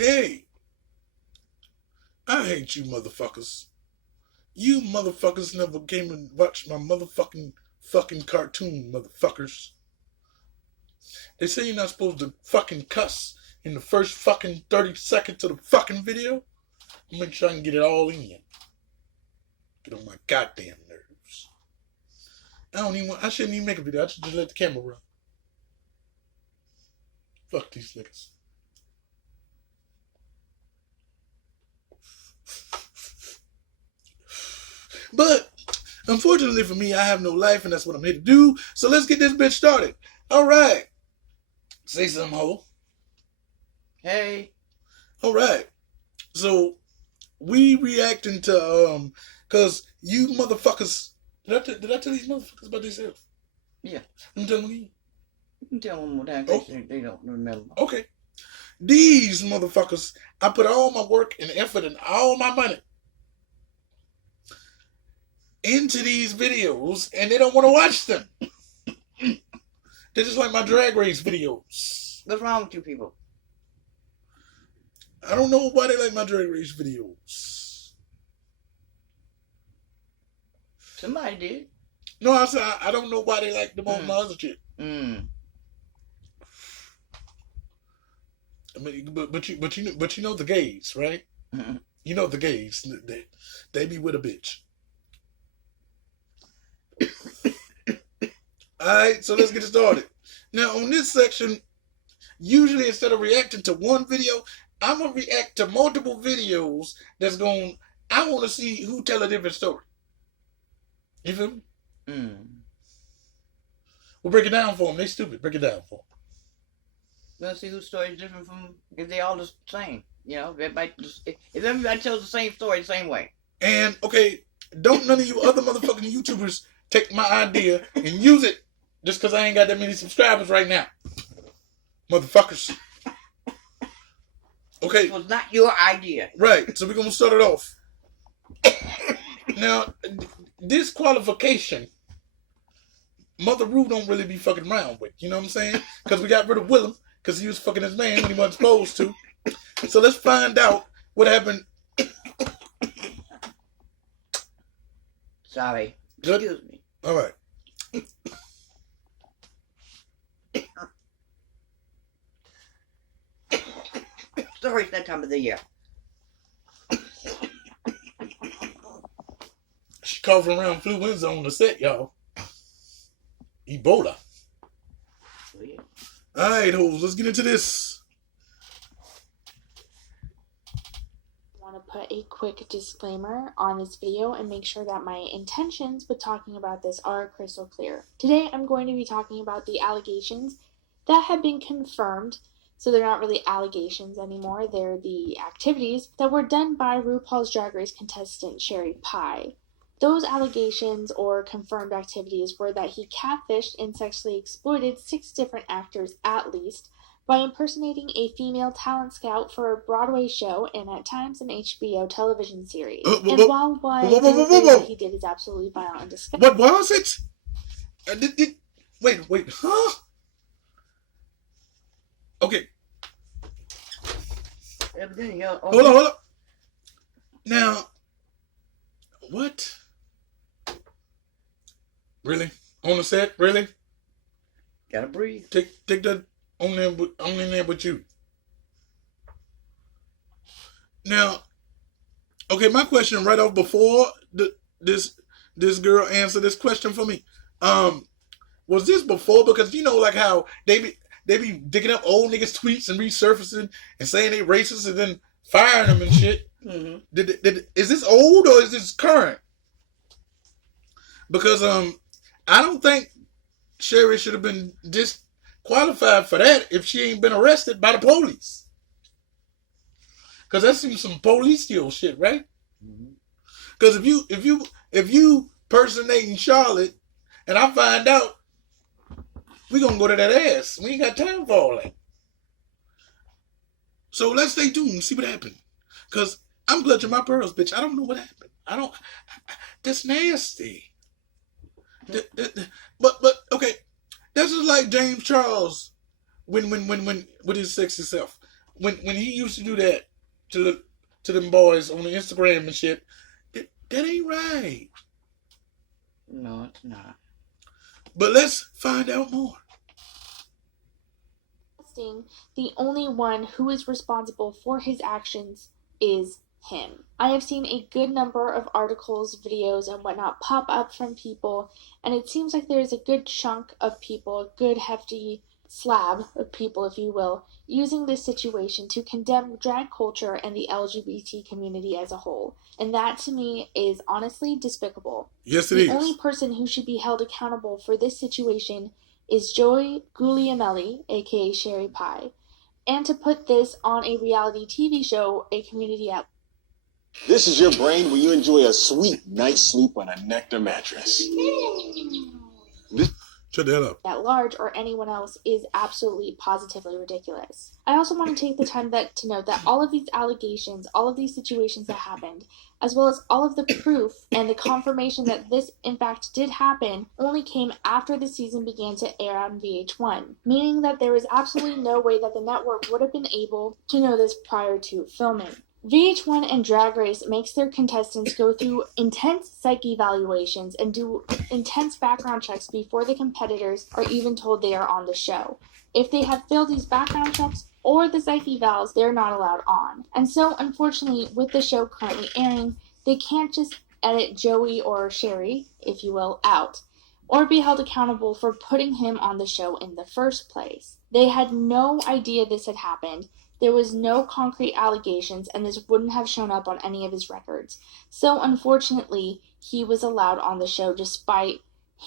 Hey, I hate you motherfuckers. You motherfuckers never came and watched my motherfucking fucking cartoon, motherfuckers. They say you're not supposed to fucking cuss in the first fucking 30 seconds of the fucking video. Make sure I can get it all in. Get on my goddamn nerves. I shouldn't even make a video. I should just let the camera run. Fuck these niggas. But, unfortunately for me, I have no life, and that's what I'm here to do. So let's get this bitch started. Alright. Say something, ho. Hey. Alright. So, we reacting to, cause you motherfuckers, did I tell these motherfuckers about themselves? Yeah. I'm telling you. You can tell them one more time they don't remember. Okay. These motherfuckers, I put all my work and effort and all my money into these videos, and they don't want to watch them. They're just like my drag race videos. What's wrong with you people? I don't know why they like my drag race videos. Somebody did. No, I said I don't know why they like them on my other shit. I mean, but you know the gays, right? Mm-hmm. You know the gays. They be with a bitch. Alright, so let's get started. Now, on this section, usually instead of reacting to one video, I'm going to react to multiple videos I want to see who tell a different story. You feel me? We'll break it down for them. They stupid. Break it down for them. We'll see whose story is different from, if they all the same. You know, if everybody tells the same story the same way. And, okay, don't none of you other motherfucking YouTubers take my idea and use it just because I ain't got that many subscribers right now. Motherfuckers. Okay. It was not your idea. Right, so we're going to start it off. Now, this qualification, Mother Rue don't really be fucking around with. You know what I'm saying? Because we got rid of Willem because he was fucking his man when he wasn't supposed to. So let's find out what happened. Sorry. Good? Excuse me. All right. Sorry, it's that time of the year. She coughing around influenza on the set, y'all. Ebola. Oh, yeah. All right, hoes, let's get into this. I want to put a quick disclaimer on this video and make sure that my intentions with talking about this are crystal clear. Today, I'm going to be talking about the allegations that have been confirmed. So they're not really allegations anymore. They're the activities that were done by RuPaul's Drag Race contestant Sherry Pie. Those allegations or confirmed activities were that he catfished and sexually exploited 6 different actors at least by impersonating a female talent scout for a Broadway show and at times an HBO television series. And while what he did is absolutely vile and disgusting. What was it? Wait, huh? Okay. Hold on. Now, what? Really? On the set? Really? Gotta breathe. Take that on there with you. Now, okay, my question right off before this girl answered this question for me. Was this before? Because you know, like how they be digging up old niggas' tweets and resurfacing and saying they racist and then firing them and shit. Mm-hmm. Is this old or is this current? Because I don't think Sherry should have been disqualified for that if she ain't been arrested by the police. Because that seems some police steal shit, right? Because if you personating Charlotte and I find out, we gonna go to that ass. We ain't got time for all that. So let's stay tuned and see what happened. Because I'm clutching my pearls, bitch. I don't know what happened. That's nasty. But okay. That's just like James Charles when with his sexy self. when he used to do that to them boys on the Instagram and shit, that ain't right. No, it's not. But let's find out more. The only one who is responsible for his actions is him. I have seen a good number of articles, videos, and whatnot pop up from people, and it seems like there's a good chunk of people, a good hefty slab of people, if you will, using this situation to condemn drag culture and the LGBT community as a whole. And that to me is honestly despicable. Yes, it is. The only person who should be held accountable for this situation is Joey Guglielmelli, aka Sherry Pie, and to put this on a reality TV show, a community outlet. This is your brain where you enjoy a sweet night's sleep on a Nectar mattress. Shut that up. At large or anyone else is absolutely positively ridiculous. I also want to take the time to note that all of these allegations, all of these situations that happened, as well as all of the proof and the confirmation that this in fact did happen, only came after the season began to air on VH1, meaning that there is absolutely no way that the network would have been able to know this prior to filming. VH1 and Drag Race makes their contestants go through intense psych evaluations and do intense background checks before the competitors are even told they are on the show. If they have failed these background checks or the psych evals, they're not allowed on. And so, unfortunately, with the show currently airing, they can't just edit Joey or Sherry, if you will, out, or be held accountable for putting him on the show in the first place. They had no idea this had happened. There was no concrete allegations, and this wouldn't have shown up on any of his records. So, unfortunately, he was allowed on the show despite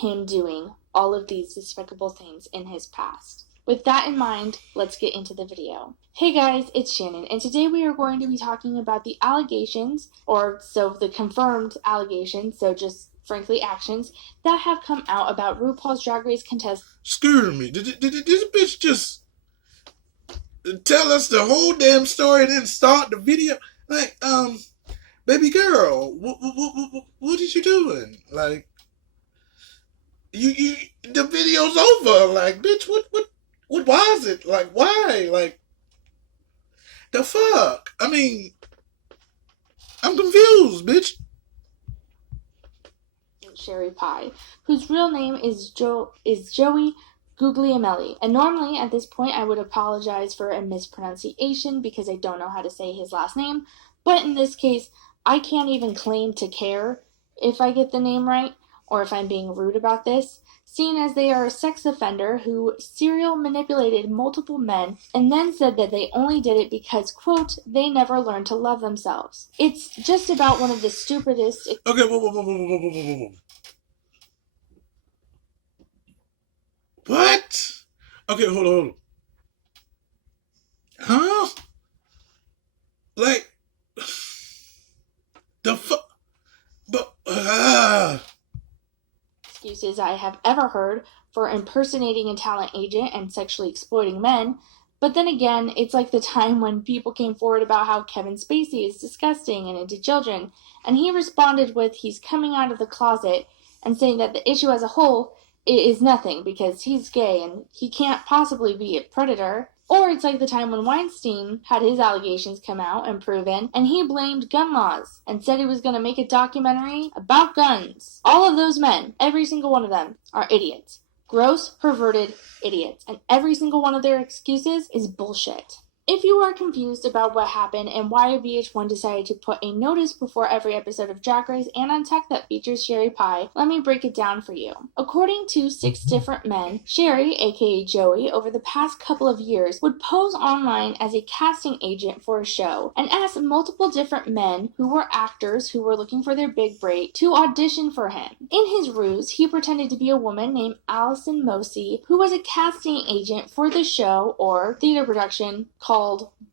him doing all of these despicable things in his past. With that in mind, let's get into the video. Hey guys, it's Shannon, and today we are going to be talking about the allegations, the confirmed allegations, so just frankly actions, that have come out about RuPaul's Drag Race contestants. Excuse me, did this bitch just tell us the whole damn story and then start the video? Like, baby girl, what is you doing? Like, you the video's over. Like, bitch, what was it? Like, why? Like, the fuck? I mean, I'm confused, bitch. Sherry Pie, whose real name is Joey Guglielmelli. And normally at this point I would apologize for a mispronunciation because I don't know how to say his last name, but in this case I can't even claim to care if I get the name right or if I'm being rude about this, seeing as they are a sex offender who serial manipulated multiple men and then said that they only did it because, quote, they never learned to love themselves. It's just about one of the stupidest... Okay, whoa. What? Okay, hold on. Huh? Like, the fuck? But, excuses I have ever heard for impersonating a talent agent and sexually exploiting men. But then again, it's like the time when people came forward about how Kevin Spacey is disgusting and into children, and he responded with he's coming out of the closet and saying that the issue as a whole is nothing because he's gay and he can't possibly be a predator. Or it's like the time when Weinstein had his allegations come out and proven, and he blamed gun laws and said he was going to make a documentary about guns. All of those men, every single one of them, are idiots. Gross, perverted idiots. And every single one of their excuses is bullshit. If you are confused about what happened and why VH1 decided to put a notice before every episode of Drag Race and on Tech that features Sherry Pie, let me break it down for you. According to 6 different men, Sherry, aka Joey, over the past couple of years would pose online as a casting agent for a show and ask multiple different men who were actors who were looking for their big break to audition for him. In his ruse, he pretended to be a woman named Allison Mosey who was a casting agent for the show or theater production called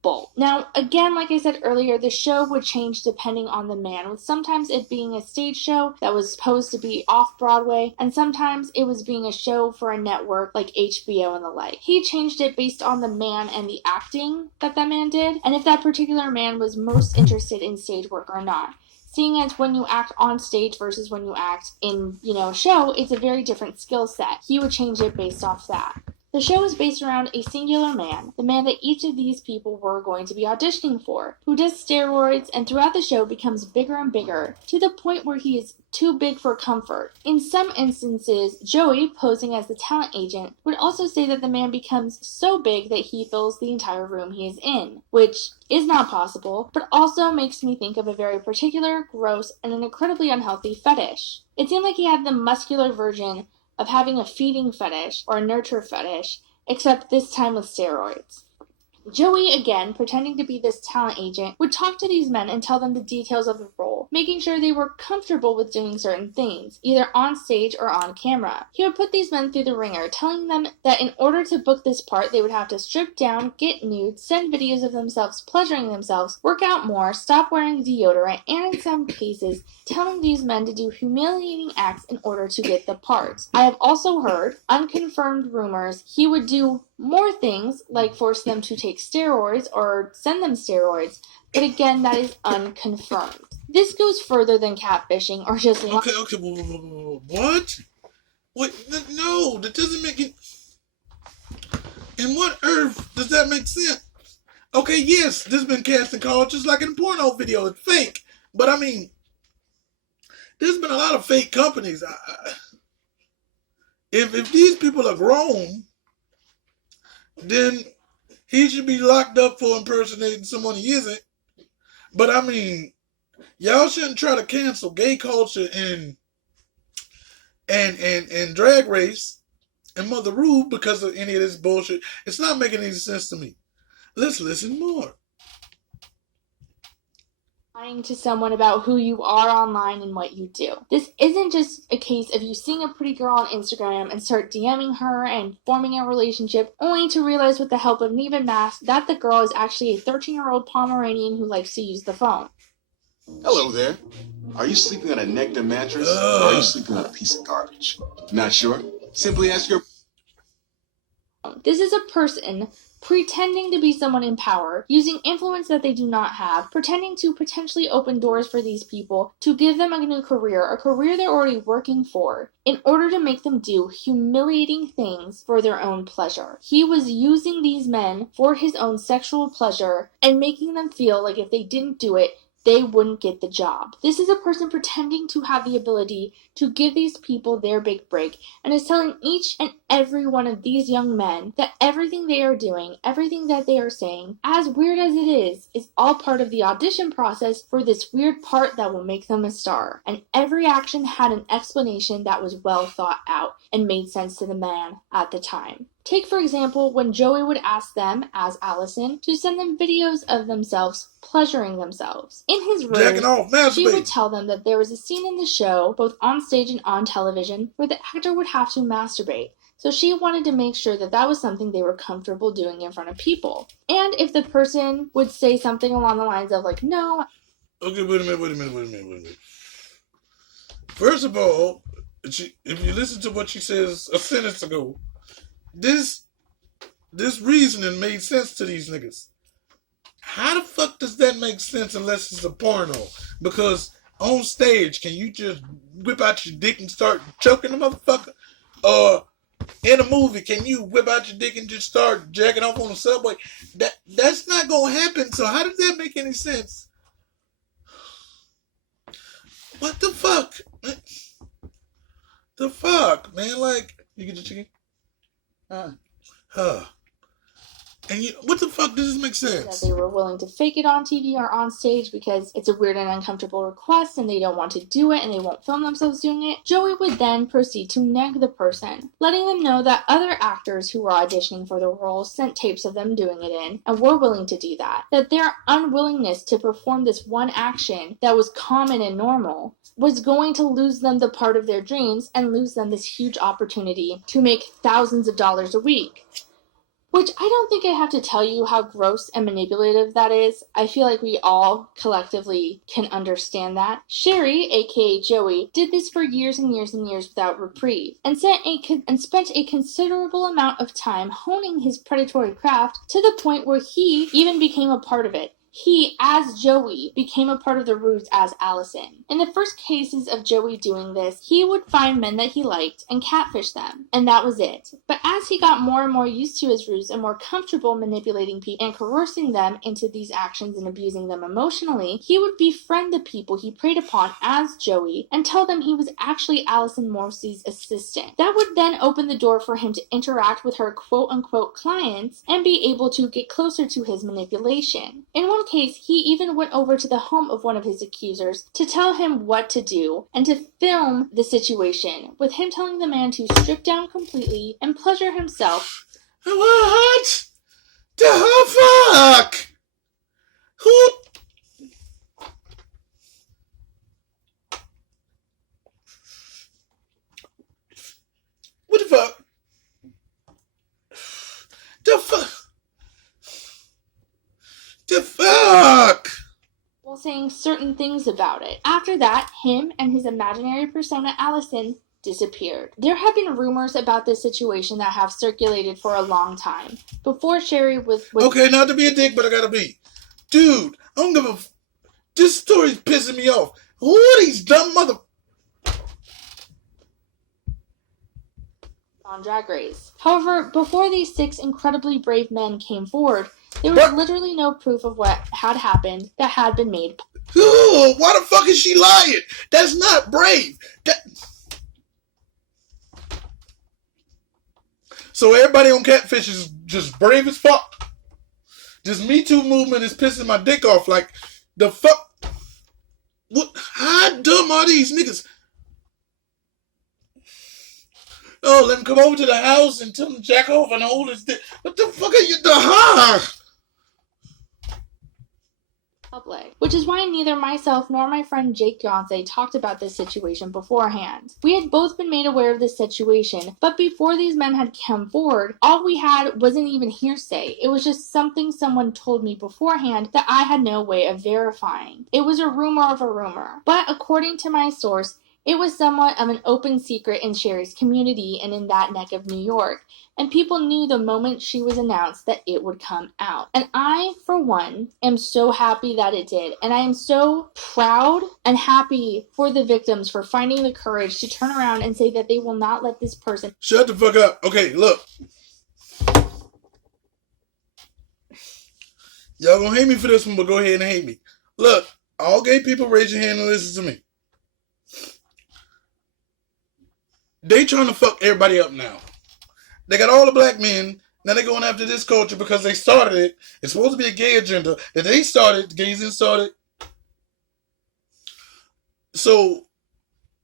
Bolt. Now, again, like I said earlier, the show would change depending on the man, with sometimes it being a stage show that was supposed to be off-Broadway, and sometimes it was being a show for a network like HBO and the like. He changed it based on the man and the acting that man did, and if that particular man was most interested in stage work or not. Seeing as when you act on stage versus when you act in, a show, it's a very different skill set. He would change it based off that. The show is based around a singular man, the man that each of these people were going to be auditioning for, who does steroids and throughout the show becomes bigger and bigger, to the point where he is too big for comfort. In some instances, Joey, posing as the talent agent, would also say that the man becomes so big that he fills the entire room he is in, which is not possible, but also makes me think of a very particular, gross, and an incredibly unhealthy fetish. It seemed like he had the muscular version of having a feeding fetish or a nurture fetish, except this time with steroids. Joey, again, pretending to be this talent agent, would talk to these men and tell them the details of the role, making sure they were comfortable with doing certain things, either on stage or on camera. He would put these men through the ringer, telling them that in order to book this part, they would have to strip down, get nude, send videos of themselves pleasuring themselves, work out more, stop wearing deodorant, and in some cases, telling these men to do humiliating acts in order to get the parts. I have also heard, unconfirmed rumors, he would do more things, like force them to take steroids or send them steroids, but again, that is unconfirmed. This goes further than catfishing or just Okay, what? Wait, no, that doesn't make it... In what earth does that make sense? Okay, yes, this has been casting calls just like in a porno video. It's fake. But I mean, there's been a lot of fake companies. If these people are grown, then he should be locked up for impersonating someone he isn't. But I mean, y'all shouldn't try to cancel gay culture and Drag Race and Mother Rube because of any of this bullshit. It's not making any sense to me. Let's listen more. Lying to someone about who you are online and what you do. This isn't just a case of you seeing a pretty girl on Instagram and start DMing her and forming a relationship only to realize with the help of Neva Mask that the girl is actually a 13-year-old Pomeranian who likes to use the phone. Hello there. Are you sleeping on a Nectar mattress or are you sleeping on a piece of garbage? Not sure? Simply ask your... This is a person pretending to be someone in power, using influence that they do not have, pretending to potentially open doors for these people to give them a new career, a career they're already working for, in order to make them do humiliating things for their own pleasure. He was using these men for his own sexual pleasure and making them feel like if they didn't do it, they wouldn't get the job. This is a person pretending to have the ability to give these people their big break and is telling each and every one of these young men that everything they are doing, everything that they are saying, as weird as it is all part of the audition process for this weird part that will make them a star. And every action had an explanation that was well thought out and made sense to the man at the time. Take, for example, when Joey would ask them, as Allison, to send them videos of themselves pleasuring themselves. In his room, she would tell them that there was a scene in the show, both on stage and on television, where the actor would have to masturbate. So she wanted to make sure that that was something they were comfortable doing in front of people. And if the person would say something along the lines of, like, no... Okay, wait a minute. First of all, if you listen to what she says a sentence ago, this reasoning made sense to these niggas. How the fuck does that make sense unless it's a porno? Because on stage, can you just whip out your dick and start choking the motherfucker? Or in a movie, can you whip out your dick and just start jacking off on the subway? That's not gonna happen. So how does that make any sense? What the fuck? The fuck, man? Like, you get your chicken? And what the fuck does this make sense? That they were willing to fake it on TV or on stage because it's a weird and uncomfortable request and they don't want to do it and they won't film themselves doing it. Joey would then proceed to neg the person, letting them know that other actors who were auditioning for the role sent tapes of them doing it in and were willing to do that. That their unwillingness to perform this one action that was common and normal was going to lose them the part of their dreams and lose them this huge opportunity to make thousands of dollars a week. Which I don't think I have to tell you how gross and manipulative that is. I feel like we all collectively can understand that. Sherry, aka Joey, did this for years and years and years without reprieve, and spent a considerable amount of time honing his predatory craft to the point where he even became a part of it. he, as Joey, became a part of the ruse as Allison. In the first cases of Joey doing this, he would find men that he liked and catfish them, and that was it. But as he got more and more used to his ruse and more comfortable manipulating people and coercing them into these actions and abusing them emotionally, he would befriend the people he preyed upon as Joey and tell them he was actually Allison Morrissey's assistant. That would then open the door for him to interact with her quote-unquote clients and be able to get closer to his manipulation. In one case, he even went over to the home of one of his accusers to tell him what to do and to film the situation, with him telling the man to strip down completely and pleasure himself. What the fuck? Who? What the fuck? The fuck? The fuck? While saying certain things about it. After that, him and his imaginary persona Allison disappeared. There have been rumors about this situation that have circulated for a long time. Before Sherry was Okay, not to be a dick, but I gotta be. Dude, I don't give a... This story's pissing me off. Who are these dumb mother... on Drag Race. However, before these 6 incredibly brave men came forward, there was literally no proof of what had happened that had been made. Ooh, why the fuck is she lying? That's not brave. So everybody on Catfish is just brave as fuck. This Me Too movement is pissing my dick off. Like, the fuck? What? How dumb are these niggas? Oh, let him come over to the house and tell him to jack off and hold his dick. What the fuck are you doing? Public, which is why neither myself nor my friend Jake Yonsei talked about this situation beforehand. We had both been made aware of this situation, but before these men had come forward, all we had wasn't even hearsay. It was just something someone told me beforehand that I had no way of verifying. It was a rumor of a rumor, but according to my source, it was somewhat of an open secret in Sherry's community and in that neck of New York, and people knew the moment she was announced that it would come out. And I, for one, am so happy that it did, and I am so proud and happy for the victims for finding the courage to turn around and say that they will not let this person... Shut the fuck up. Okay, look. Y'all gonna hate me for this one, but go ahead and hate me. Look, all gay people, raise your hand and listen to me. They trying to fuck everybody up now. They got all the black men. Now they going after this culture because they started it. It's supposed to be a gay agenda that they started. The gays didn't start it. So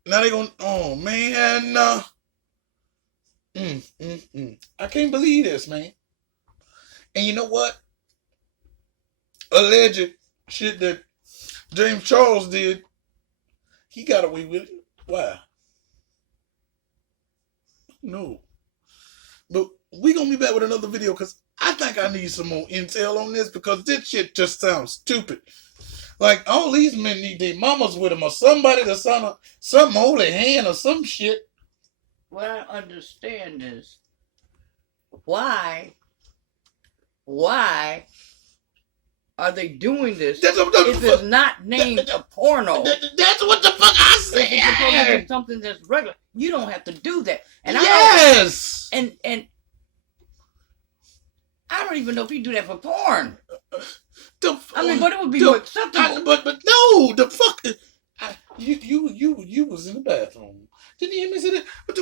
now they going, oh man. I can't believe this, man. And you know what? Alleged shit that James Charles did. He got away with it. Why? No. But we gonna be back with another video because I think I need some more intel on this because this shit just sounds stupid. Like, all these men need their mamas with them or somebody to sign up some holy hand or some shit. What I understand is why are they doing this if it's not named a porno? That's what the fuck I said. If it's supposed to be something that's regular, you don't have to do that. And yes. And I don't even know if you do that for porn. I mean, but it would be more acceptable. But no, the fuck. You was in the bathroom. Didn't you hear me say that? But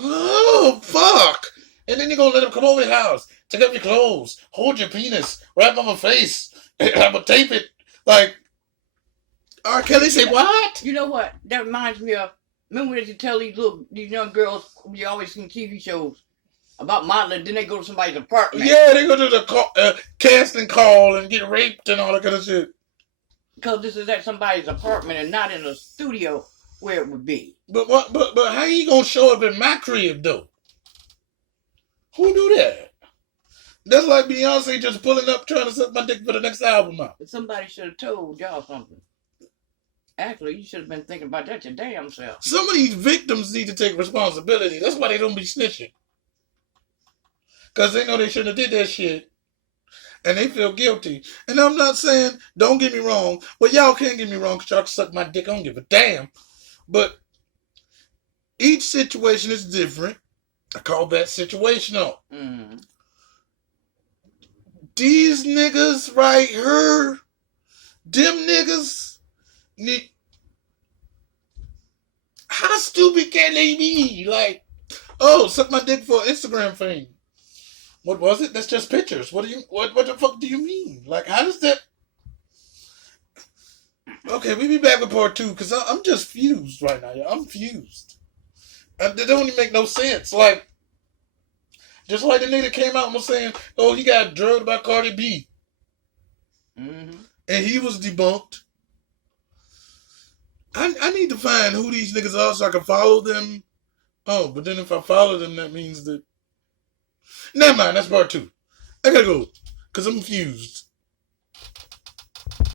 oh fuck! And then you're gonna let him come over your house, take up your clothes, hold your penis, wrap on my face, I'm gonna tape it. Like, R. Kelly say what? You know what? That reminds me of, remember that you tell these young girls, you always see TV shows about modeling, then they go to somebody's apartment. Yeah, they go to the casting call and get raped and all that kind of shit. Because this is at somebody's apartment and not in a studio where it would be. But how you gonna show up in my crib though? Who do that? That's like Beyonce just pulling up trying to suck my dick for the next album out. But somebody should have told y'all something. Actually, you should have been thinking about that your damn self. Some of these victims need to take responsibility. That's why they don't be snitching. Because they know they shouldn't have did that shit. and they feel guilty. And I'm not saying, don't get me wrong. Well, y'all can't get me wrong because y'all can suck my dick. I don't give a damn. But each situation is different. I call that situational. Mm-hmm. These niggas right here, them niggas, how stupid can they be? Like, oh, suck my dick for Instagram fame. What was it? That's just pictures. What the fuck do you mean? Like, how does that? Okay, we be back with part 2 because I'm just fused right now. I'm fused. It don't even make no sense. Like, just like the nigga came out and was saying, oh, he got drugged by Cardi B. Mm-hmm. And he was debunked. I need to find who these niggas are so I can follow them. Oh, but then if I follow them, that means that... Never mind, that's part 2. I gotta go, because I'm confused.